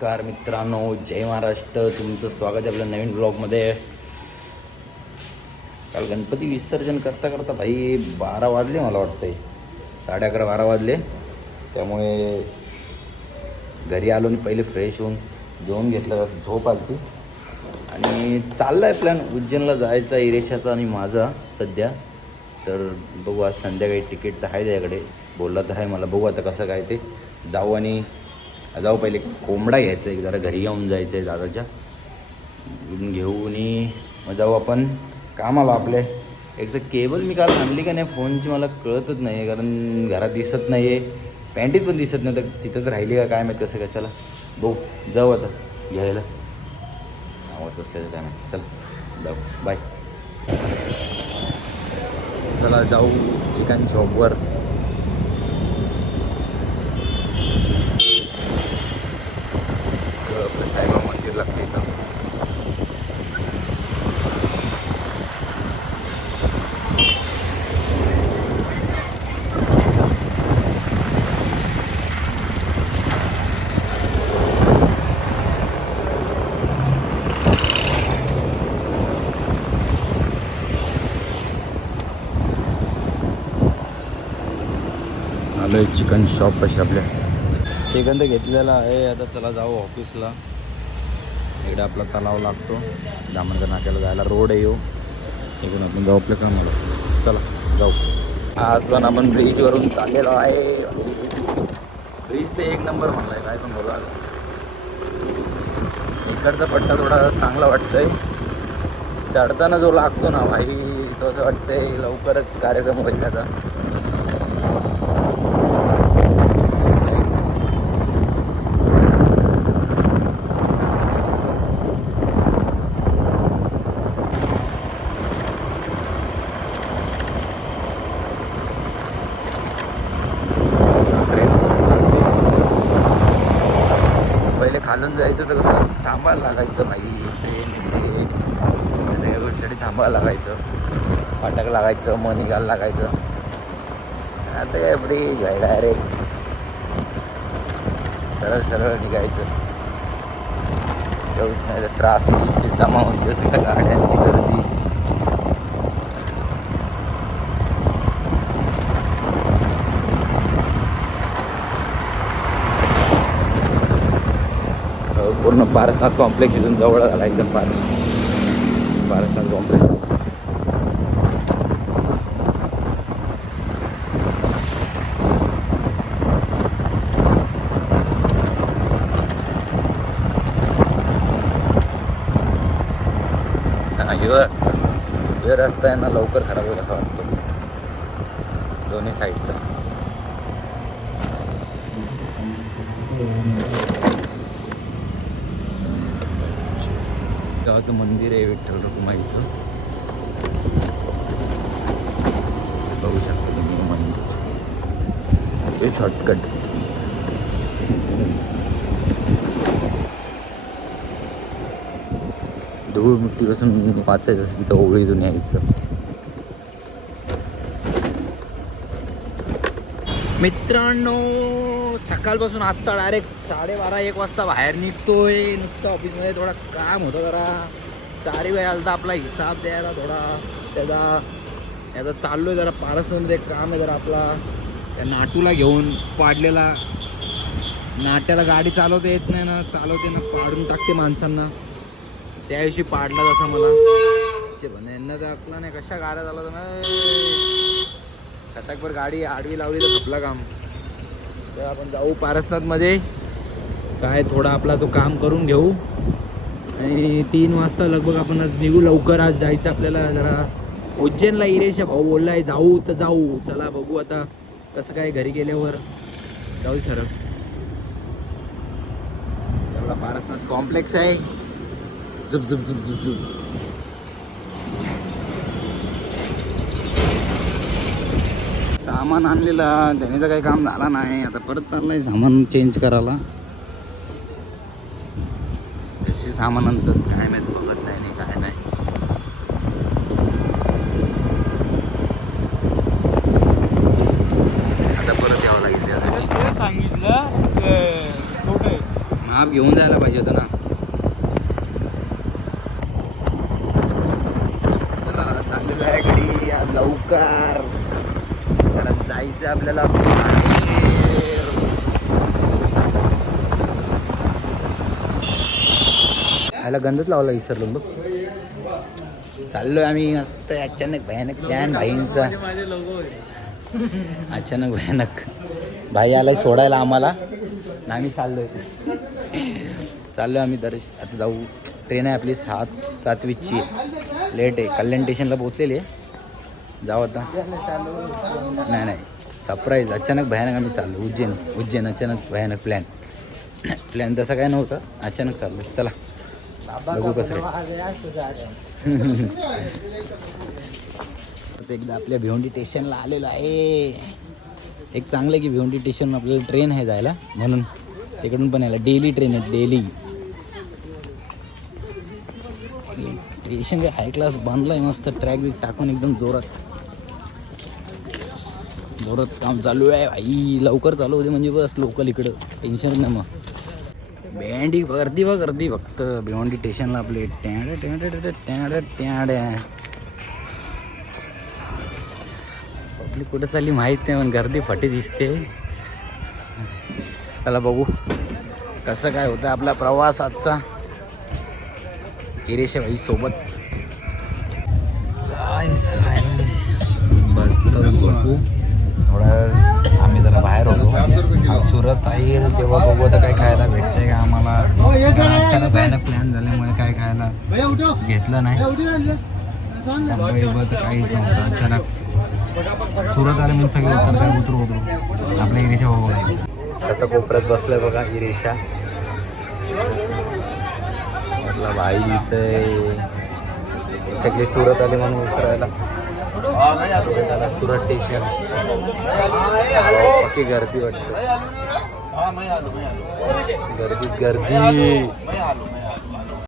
नमस्कार मित्रांनो, जय महाराष्ट्र. तुमचं स्वागत आहे आपल्या नवीन ब्लॉगमध्ये. काल गणपती विसर्जन करता करता भाई 12 वाजले, मला वाटतंय 11:30-12 वाजले. त्यामुळे घरी आलो आणि पहिले फ्रेश होऊन जेवून घेतलं, झोप आली आणि चालला आहे प्लॅन उज्जैनला जायचा, इरेशाचा आणि माझा सध्या. तर बघू, आज संध्याकाळी तिकीट तर आहे त्याच्याकडे, बोलला तर आहे मला. बघू आता कसं काय ते जाऊ पहिले कोंबडा घ्यायचा एक, जरा घरी घेऊन जायचं आहे दादाच्या, घेऊन मग जाऊ आपण कामाला आपले. एक तर केबल मी काल आणली का नाही फोनची मला कळतच नाही, कारण घरात दिसत नाही आहे, पॅन्टीत पण दिसत नाही, तर तिथंच राहिली का काय माहीत कसं काय. चला बघू, जाऊ आता घ्यायला. आवाज कसल्याचं काय माहीत. चल जाऊ, बाय. चला जाऊ चिकन शॉपवर. साईबाबा मंदिर लागते इथं. आलो चिकन शॉप पाशी आपल्या. चिकन तर घेतलेलं आहे. आता चला जाऊ ऑफिसला. इकडे आपला तलाव लागतो, दामणकर नाक्याला जायला रोड आहे. इकडून आपण जाऊ आपल्या कामाला. चला जाऊ. आज पण आपण ब्रिजवरून चाललेलो आहे. ब्रिज तर एक नंबर म्हणला आहे, काय पण बोला. इकडचा पट्टा थोडा चांगला वाटतंय. चढताना जो लागतो ना भाई, तो असं वाटतंय लवकरच कार्यक्रम होईल त्याचा. खालून जायचं तर कसं थांबायला लागायचं भाई, ट्रेन सगळ्या गोष्टीसाठी थांबायला लागायचं, फाटक लागायचं, मग निघायला लागायचं. आता काय ब्रिज आहे, डायरेक्ट सरळ सरळ निघायचं. एवढंच नाही तर ट्राफिक जमा होती असते का, गाड्यांची गर्दी. पूर्ण पारसनाथ कॉम्प्लेक्स इथून जवळ झाला एकदम. पारसनाथ कॉम्प्लेक्स. हा रस्ता आहे ना, लवकर खराब होईल असं वाटतं दोन्ही साईडचा. गावाचं मंदिर आहे विठ्ठल रखुमाईचं, बघू शकता तुम्ही मंदिर. हे शॉर्टकट. धूळ मिट्टीपासून वाचायचं असेल तर ओळीतून यायचं. मित्रांनो, सकाळपासून आत्ता डायरेक्ट 12:30-1 वाजता बाहेर निघतोय. नुसतं ऑफिसमध्ये थोडा काम होतं, जरा सारी वेळ आला तर आपला हिसाब द्यायला थोडा याचा चाललो आहे. जरा पारसमध्ये काम आहे जरा आपला, त्या नाटूला घेऊन पाडलेला. नाट्याला गाडी चालवता येत नाही ना, चालवते ना पाडून टाकते माणसांना. त्या दिवशी पाडला जसा मला यांना दाखला नाही, कशा गाड्या चालवत ना, छटाकभर गाडी आडवी लावली तर खपला काम. तर आपण जाऊ पारसनाथमध्ये, काय थोडा आपला तो काम करून घेऊ आणि 3 वाजता लगभग आपण आज निघू. लवकर आज जायचं आपल्याला जरा उज्जैनला. इरेशा भाऊ बोललाय जाऊ तर जाऊ. चला बघू आता कसं काय, घरी गेल्यावर जाऊ सरळ. एवढा पारसनाथ कॉम्प्लेक्स आहे. झुप झुप झुप झुप झुप. सामान आणलेला त्याने तर काही काम झाला नाही. आता परत चाललंय सामान चेंज करायला. कशी सामान आणतात काय माहित, बघत नाही काय नाही. आता परत यावं लागेल त्यासाठी. सांगितलं घेऊन जायला पाहिजे होतं ना. चला चाललेलं आहे घरी आज लवकर, कारण जायचं आपल्याला बाहेर. आयला गंधच लावला विसरलो बघ. चाललोय आम्ही मस्त. अचानक भयानक प्लॅन भाईंचा, अचानक भयानक. भाई आलाय सोडायला आम्हाला, आम्ही चाललोय आम्ही आता जाऊ. ट्रेन आहे आपली 7:20ची, लेट आहे. कल्याण स्टेशनला पोहोचलेली आहे, जाऊ आता. नाही सरप्राईज, अचानक भयानक आम्ही चाललो. उज्जैन अचानक भयानक प्लॅन तसा काय नव्हतं, अचानक चाललो. चला बघू कसं एकदा आपल्या भिवंडी स्टेशनला आलेलो आहे. एक चांगलं आहे की भिवंडी स्टेशन आपल्याला ट्रेन आहे जायला, म्हणून तिकडून पण यायला डेली ट्रेन आहे. डेली स्टेशन काय हाय क्लास बांधलं आहे, मस्त ट्रॅक बिक टाकून एकदम जोरात काम चालू आहे भाई. लवकर चालू होते म्हणजे बस लोकल इकडं टेन्शन नाही. मग भेंडी गर्दी फक्त भिवंडी स्टेशनला आपले. पब्लिक कुठं चालली माहीत नाही, पण गर्दी फटी दिसते. चला बघू कसं काय होतं आपला प्रवास आजचा हिरेशा भाई सोबत. बस तर झोपू थोडा. आम्ही जरा बाहेर होतो, सुरत येईल तेव्हा बघू आता काय खायला भेटतंय का आम्हाला. अचानक भयानक प्लॅन झाल्यामुळे काय खायला घेतलं नाही. मुंबईवर तर काहीच नव्हतं. अचानक सुरत आले म्हणून सगळे उतरू आपल्या इरेशा बघू. कसं कोपऱ्यात बसलंय बघा इरेशा. म्हटलं भाई इथं सगळे सुरत आले म्हणून उतरायला. सुरत स्टेशन बाकी गर्दी वाटतं. गर्दी